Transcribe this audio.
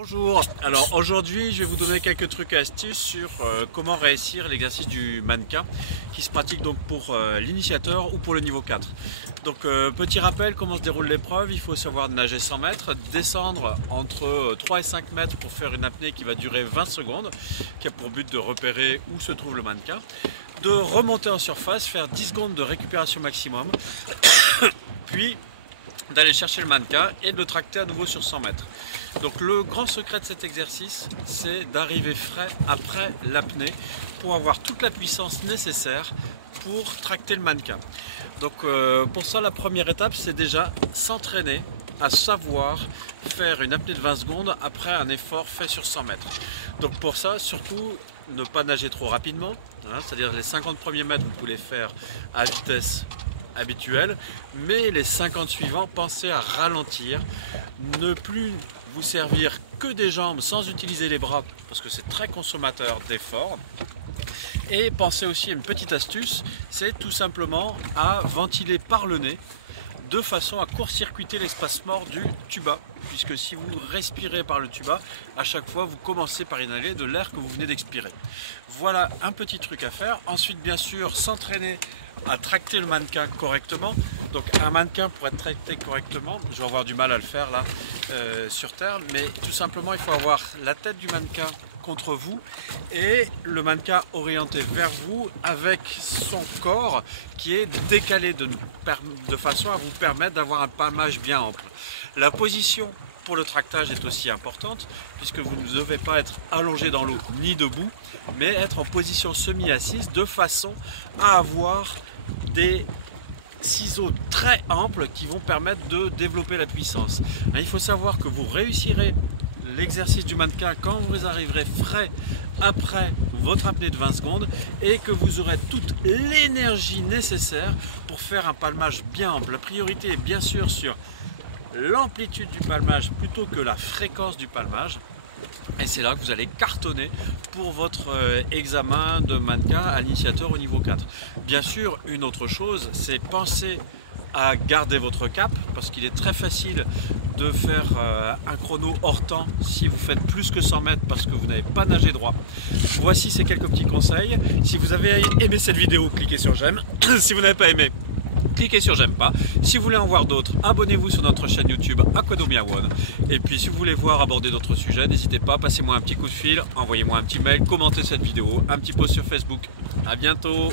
Bonjour, alors aujourd'hui je vais vous donner quelques trucs et astuces sur comment réussir l'exercice du mannequin qui se pratique donc pour l'initiateur ou pour le niveau 4. Donc petit rappel, comment se déroule l'épreuve: il faut savoir nager 100 mètres, descendre entre 3 et 5 mètres pour faire une apnée qui va durer 20 secondes, qui a pour but de repérer où se trouve le mannequin, de remonter en surface, faire 10 secondes de récupération maximum, puis d'aller chercher le mannequin et de le tracter à nouveau sur 100 mètres. Donc le grand secret de cet exercice, c'est d'arriver frais après l'apnée pour avoir toute la puissance nécessaire pour tracter le mannequin. Donc pour ça, la première étape, c'est déjà s'entraîner à savoir faire une apnée de 20 secondes après un effort fait sur 100 mètres. Donc pour ça, surtout ne pas nager trop rapidement, hein, c'est-à-dire les 50 premiers mètres, vous pouvez les faire à vitesse habituelle, mais les 50 suivants, pensez à ralentir, ne plus vous servir que des jambes sans utiliser les bras parce que c'est très consommateur d'efforts. Et pensez aussi à une petite astuce, c'est tout simplement à ventiler par le nez de façon à court-circuiter l'espace mort du tuba, puisque si vous respirez par le tuba, à chaque fois vous commencez par inhaler de l'air que vous venez d'expirer. Voilà un petit truc à faire. Ensuite, bien sûr, s'entraîner à tracter le mannequin correctement. Donc un mannequin, pour être tracté correctement, je vais avoir du mal à le faire là sur terre, mais tout simplement il faut avoir la tête du mannequin contre vous et le mannequin orienté vers vous avec son corps qui est décalé de façon à vous permettre d'avoir un palmage bien ample. La position pour le tractage est aussi importante puisque vous ne devez pas être allongé dans l'eau ni debout, mais être en position semi-assise de façon à avoir des ciseaux très amples qui vont permettre de développer la puissance. Il faut savoir que vous réussirez l'exercice du mannequin quand vous arriverez frais après votre apnée de 20 secondes et que vous aurez toute l'énergie nécessaire pour faire un palmage bien ample. La priorité est bien sûr sur l'amplitude du palmage plutôt que la fréquence du palmage. Et c'est là que vous allez cartonner pour votre examen de mannequin à l'initiateur au niveau 4. Bien sûr, une autre chose, c'est penser à garder votre cap, parce qu'il est très facile de faire un chrono hors temps si vous faites plus que 100 mètres parce que vous n'avez pas nagé droit. Voici ces quelques petits conseils. Si vous avez aimé cette vidéo, cliquez sur j'aime. Si vous n'avez pas aimé, cliquez sur j'aime pas. Si vous voulez en voir d'autres, abonnez-vous sur notre chaîne YouTube Aquadomia One. Et puis si vous voulez voir aborder d'autres sujets, n'hésitez pas, passez-moi un petit coup de fil, envoyez-moi un petit mail, commentez cette vidéo, un petit post sur Facebook. À bientôt.